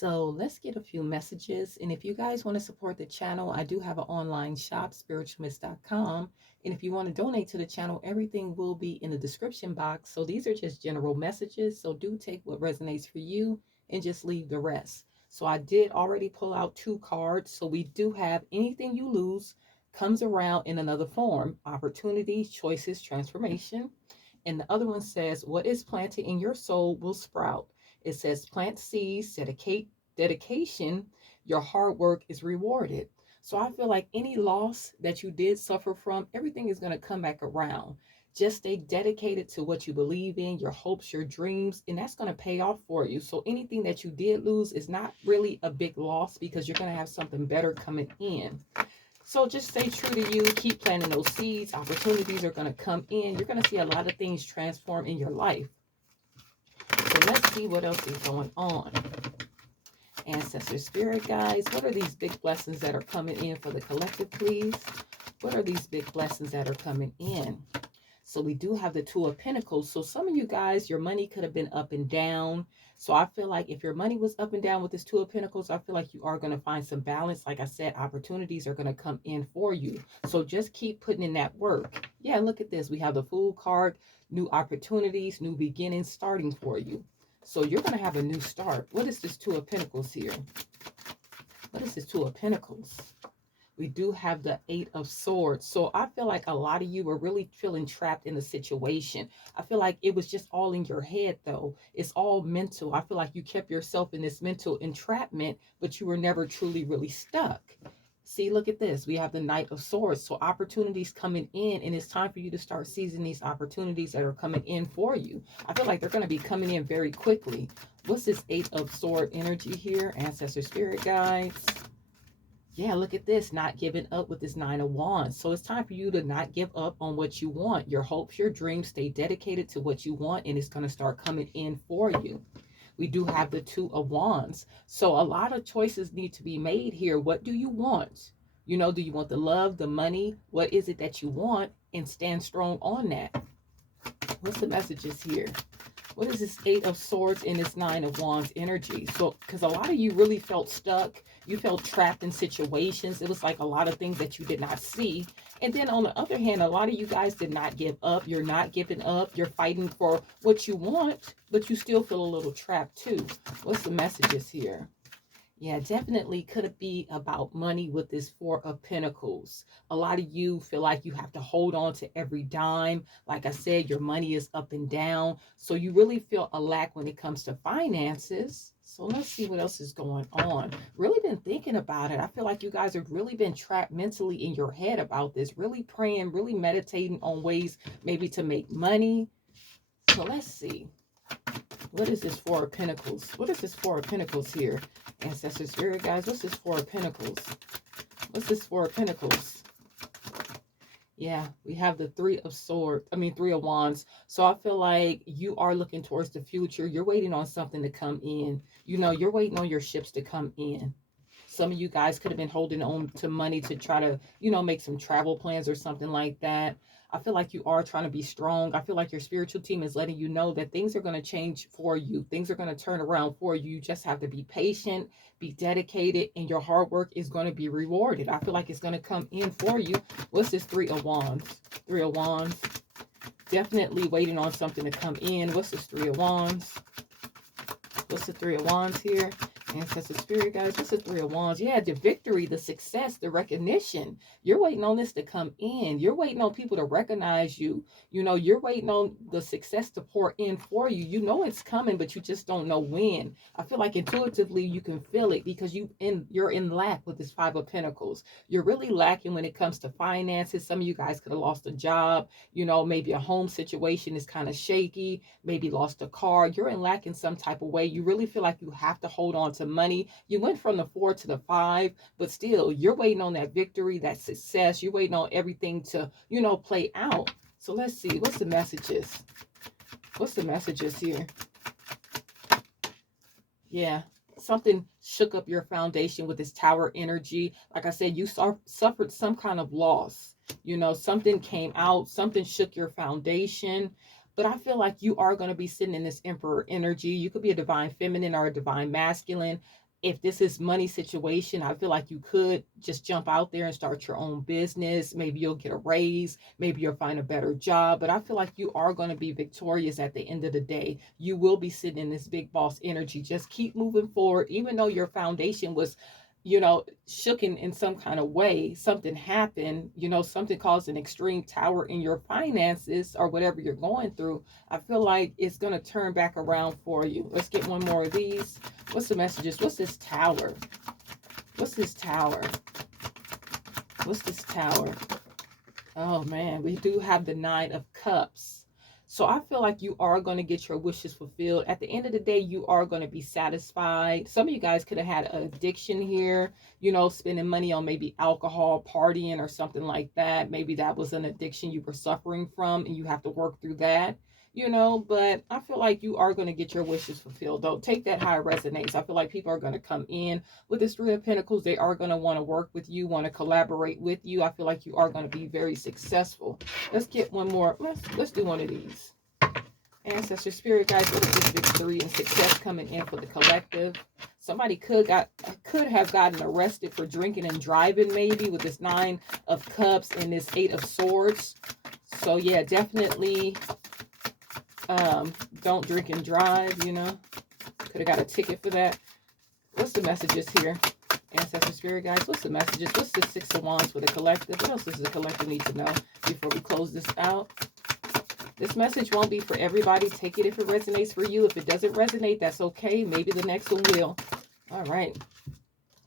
So let's get a few messages. And if you guys want to support the channel, I do have an online shop, SpiritualMs.com. And if you want to donate to the channel, everything will be in the description box. So these are just general messages. So do take what resonates for you and just leave the rest. So I did already pull out 2 cards. So we do have anything you lose comes around in another form: opportunity, choices, transformation. And the other one says, what is planted in your soul will sprout. It says, plant seeds, dedication, your hard work is rewarded. So I feel like any loss that you did suffer from, everything is going to come back around. Just stay dedicated to what you believe in, your hopes, your dreams, and that's going to pay off for you. So anything that you did lose is not really a big loss because you're going to have something better coming in. So just stay true to you. Keep planting those seeds. Opportunities are going to come in. You're going to see a lot of things transform in your life. So let's see what else is going on. Ancestor spirit guides, what are these big blessings that are coming in for the collective, please? What are these big blessings that are coming in? So we do have the Two of Pentacles. So some of you guys, your money could have been up and down. So I feel like if your money was up and down with this Two of Pentacles, I feel like you are going to find some balance. Like I said, opportunities are going to come in for you. So just keep putting in that work. Yeah, look at this. We have the Fool card, new opportunities, new beginnings starting for you. So you're going to have a new start. What is this Two of Pentacles here? What is this Two of Pentacles? We do have the Eight of Swords. So I feel like a lot of you are really feeling trapped in the situation. I feel like it was just all in your head, though. It's all mental. I feel like you kept yourself in this mental entrapment, but you were never truly really stuck. See, look at this. We have the Knight of Swords. So opportunities coming in, and it's time for you to start seizing these opportunities that are coming in for you. I feel like they're going to be coming in very quickly. What's this Eight of Sword energy here? Ancestor spirit guides. Yeah, look at this, not giving up with this Nine of Wands. So it's time for you to not give up on what you want. Your hopes, your dreams, stay dedicated to what you want, and it's going to start coming in for you. We do have the Two of Wands. So a lot of choices need to be made here. What do you want? You know, do you want the love, the money? What is it that you want? And stand strong on that. What's the messages here? What is this Eight of Swords and this Nine of Wands energy? So, because a lot of you really felt stuck. You felt trapped in situations. It was like a lot of things that you did not see. And then on the other hand, a lot of you guys did not give up. You're not giving up. You're fighting for what you want, but you still feel a little trapped too. What's the messages here? Yeah, definitely could it be about money with this Four of Pentacles. A lot of you feel like you have to hold on to every dime. Like I said, your money is up and down. So you really feel a lack when it comes to finances. So let's see what else is going on. Really been thinking about it. I feel like you guys have really been trapped mentally in your head about this. Really praying, really meditating on ways maybe to make money. So let's see. What is this Four of Pentacles? What is this Four of Pentacles here? Ancestor spirit guys, what's this Four of Pentacles? What's this Four of Pentacles? Yeah, we have the Three of Wands. So I feel like you are looking towards the future. You're waiting on something to come in. You know, you're waiting on your ships to come in. Some of you guys could have been holding on to money to try to, you know, make some travel plans or something like that. I feel like you are trying to be strong. I feel like your spiritual team is letting you know that things are going to change for you. Things are going to turn around for you. You just have to be patient, be dedicated, and your hard work is going to be rewarded. I feel like it's going to come in for you. What's this Three of Wands? Three of Wands. Definitely waiting on something to come in. What's this Three of Wands? What's the Three of Wands here? Ancestor spirit guys, what's the Three of Wands? Yeah, the victory, the success, the recognition. You're waiting on this to come in. You're waiting on people to recognize you. You know, you're waiting on the success to pour in for you. You know it's coming, but you just don't know when. I feel like intuitively you can feel it because you're in lack with this Five of Pentacles. You're really lacking when it comes to finances. Some of you guys could have lost a job. You know, maybe a home situation is kind of shaky. Maybe lost a car. You're in lack in some type of way. You really feel like you have to hold on to money. You went from the 4 to the 5, but still you're waiting on that victory, that success. You're waiting on everything to, you know, play out. So let's see, what's the messages? What's the messages here? Yeah, something shook up your foundation with this Tower energy. Like I said, you suffered some kind of loss. You know, something came out, something shook your foundation. But I feel like you are going to be sitting in this Emperor energy. You could be a divine feminine or a divine masculine. If this is money situation, I feel like you could just jump out there and start your own business. Maybe you'll get a raise, maybe you'll find a better job, but I feel like you are going to be victorious at the end of the day. You will be sitting in this big boss energy. Just keep moving forward, even though your foundation was, shooken in some kind of way. Something happened, something caused an extreme tower in your finances or whatever you're going through. I feel like it's going to turn back around for you. Let's get one more of these. What's the messages? What's this tower? What's this tower? What's this tower? Oh man, we do have the Nine of Cups. So I feel like you are going to get your wishes fulfilled. At the end of the day, you are going to be satisfied. Some of you guys could have had an addiction here, spending money on maybe alcohol, partying, or something like that. Maybe that was an addiction you were suffering from and you have to work through that. But I feel like you are going to get your wishes fulfilled. Don't take that how it resonates. I feel like people are going to come in with this Three of Pentacles. They are going to want to work with you, want to collaborate with you. I feel like you are going to be very successful. Let's get one more. Let's do one of these. Ancestor Spirit guys, what is this victory and success coming in for the collective? Somebody could have gotten arrested for drinking and driving, maybe, with this Nine of Cups and this Eight of Swords. So yeah, definitely don't drink and drive, Could have got a ticket for that. What's the messages here? Ancestor Spirit guys, what's the messages? What's the Six of Wands for the collective? What else does the collective need to know before we close this out? This message won't be for everybody. Take it if it resonates for you. If it doesn't resonate, that's okay. Maybe the next one will. All right.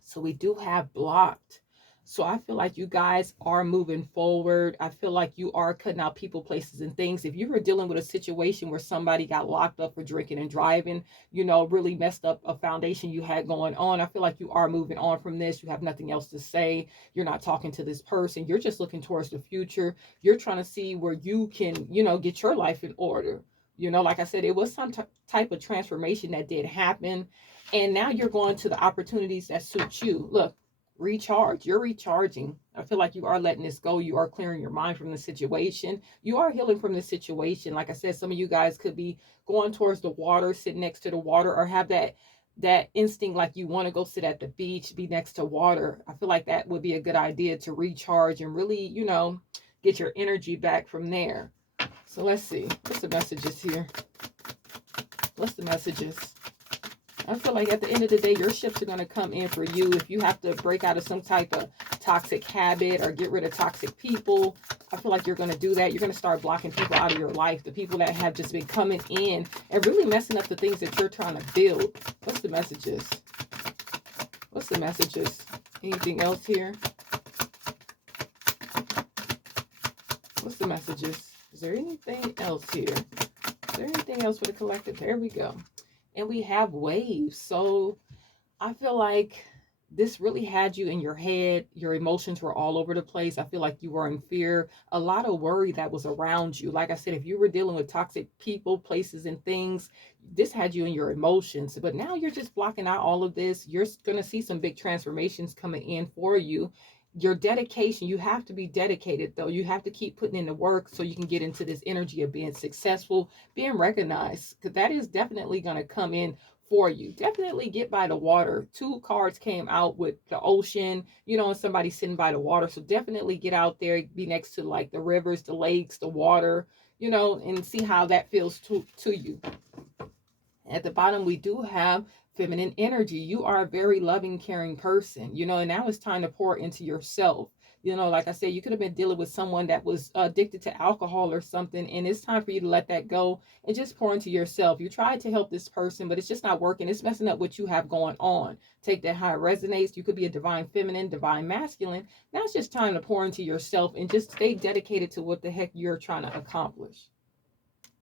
So we do have blocked. So I feel like you guys are moving forward. I feel like you are cutting out people, places, and things. If you were dealing with a situation where somebody got locked up for drinking and driving, really messed up a foundation you had going on, I feel like you are moving on from this. You have nothing else to say. You're not talking to this person. You're just looking towards the future. You're trying to see where you can, get your life in order. Like I said, it was some type of transformation that did happen. And now you're going to the opportunities that suit you. Look. Recharge. You're recharging. I feel like you are letting this go. You are clearing your mind from the situation. You are healing from the situation. Like I said, some of you guys could be going towards the water, sit next to the water, or have that instinct like you want to go sit at the beach, be next to water. I feel like that would be a good idea to recharge and really, get your energy back from there. So let's see. What's the messages here? What's the messages? I feel like at the end of the day, your ships are going to come in for you. If you have to break out of some type of toxic habit or get rid of toxic people, I feel like you're going to do that. You're going to start blocking people out of your life. The people that have just been coming in and really messing up the things that you're trying to build. What's the messages? What's the messages? Anything else here? What's the messages? Is there anything else here? Is there anything else for the collective? There we go. And we have waves. So I feel like this really had you in your head. Your emotions were all over the place. I feel like you were in fear. A lot of worry that was around you. Like I said, if you were dealing with toxic people, places, and things, this had you in your emotions. But now you're just blocking out all of this. You're going to see some big transformations coming in for you. Your dedication, you have to be dedicated though. You have to keep putting in the work so you can get into this energy of being successful, being recognized, because that is definitely going to come in for you. Definitely get by the water. 2 cards came out with the ocean, and somebody sitting by the water. So definitely get out there, be next to like the rivers, the lakes, the water, and see how that feels to you. At the bottom, we do have feminine energy. You are a very loving, caring person, and now it's time to pour into yourself. Like I said, you could have been dealing with someone that was addicted to alcohol or something, and it's time for you to let that go and just pour into yourself. You tried to help this person, but it's just not working. It's messing up what you have going on. Take that how it resonates. You could be a divine feminine, divine masculine. Now it's just time to pour into yourself and just stay dedicated to what the heck you're trying to accomplish.